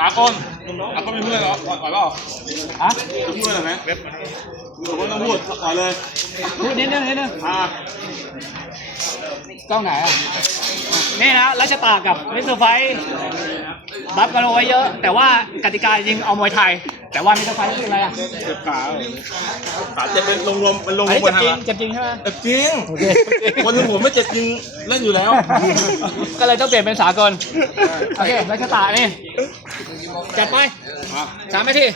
ตาคนตาคนมีเพื่อนเหรอปล่อยปล่อยเปล่าอะมีเพื่อนเหรอไหมหรือว่าต้องพูดปล่อยเลยพูดนิดนึงนิดนึงอ่ากล้องไหนอะนี่นะรัชตากับมิสเตอร์ไฟท์บัฟกันเอาไว้เยอะ แต่ว่ากติกาจริงเอามวยไทย แต่ว่ามิสเตอร์ไฟท์คืออะไรอะเจ็บขาขาเจ็บเป็นลงรวมเป็นลงอันรวนี้มเจ็บจริงเจ็บจริงใช่ไหมเจ็บจริงคนที่ผมไม่เจ็บจริงเล่นอยู่แล้ว ก็เลยต้องเปลี่ยนเป็นสากลโอเครัชตานี่จัดไปสามนาที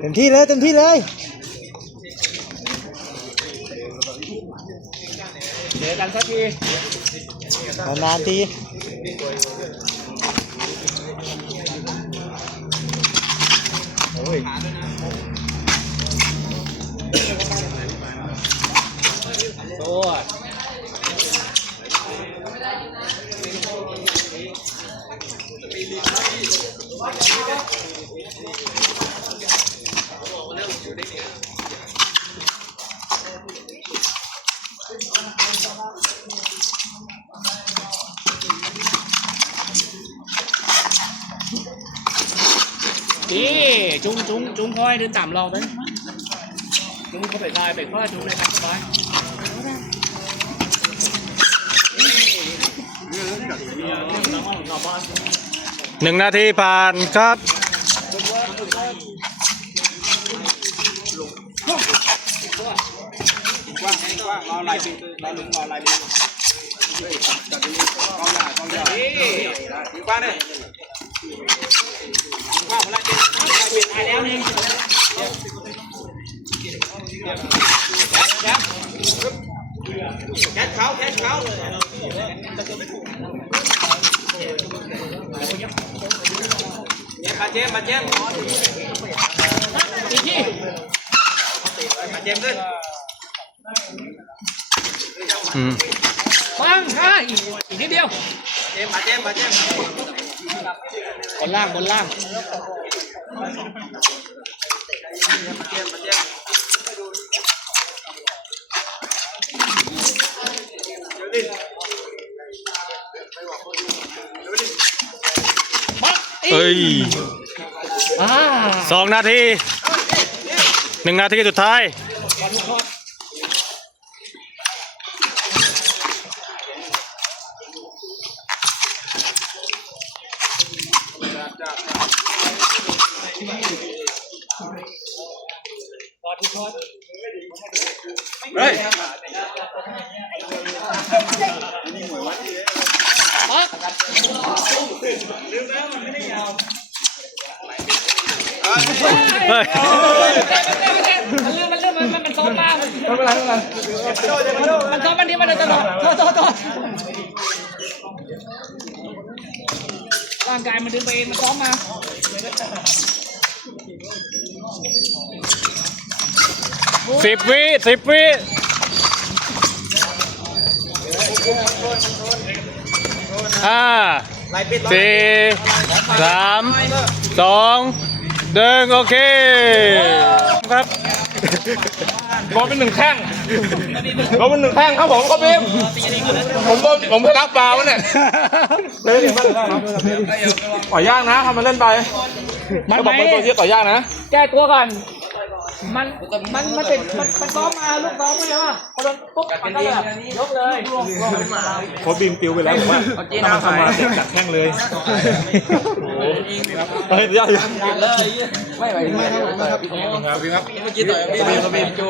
เต็มที่เลยเต็มที่เลยเดี๋ยวกันสักทีนานๆที โอ้ยนี่ จุ้งจุ้งจุ้งค่อยเดินต่ำรอไปจุ้งเขาไปได้ไปข้อจุ้งเลยครับสบาย หนึ่งนาทีผ่านครับว่างว่างรอลายปีรอลุงรอลายปีจัดดีกองใหญ่กองใหญ่ดีกว้างเลยกว้างมาลายปีตายแล้วนี่แคชเขาแคชเขา มาเจมมาเจมอีกทีมาเจมขึ้นอืมปังอะอีกอีกนิดเดียวเจมมาเจมมาเจมบนล่างบนล่างมาเจมมาเจมปังอีก เอ้ยอ่าสองนาทีหนึ่งนาทีสุดท้ายเฮ้ยปัง เฮ้ยมันเลื่อนมันเลื่อนมันมันซ้อมมามันไม่เป็นมันซ้อมมันที่มันจะโดนโทษโทษโทษร่างกายมันดึงไปเองมันซ้อมมาสิบวิสิบวิ ห้าสี่สามสองหนึ่งโอเค ครับโดนเป็นหนึ่งแข้งโดนเป็นหนึ่งแข้งครับผมก็บีมผมโดนผมชนะปลาวะเนี่ยเล่นมันต่อยยากนะทำมันเล่นไปมันก็บอกไม่เป็นตัวที่ต่อยยากนะ แก้ตัวก่อน มันมันมันเป็นมันมันล้อมมาลูกล้อมไปเลยว่ะพอโดนปุ๊บมันก็เลยยกเลยโคบีมปิวไปแล้วผมว่าถ้ามันทำมาเจ็บจัดแข้งเลยโอ้โหเฮ้ยยากยไม่ไหวไม่ไหวครับครับเมื่อกี้ต่อยบีมบีมจู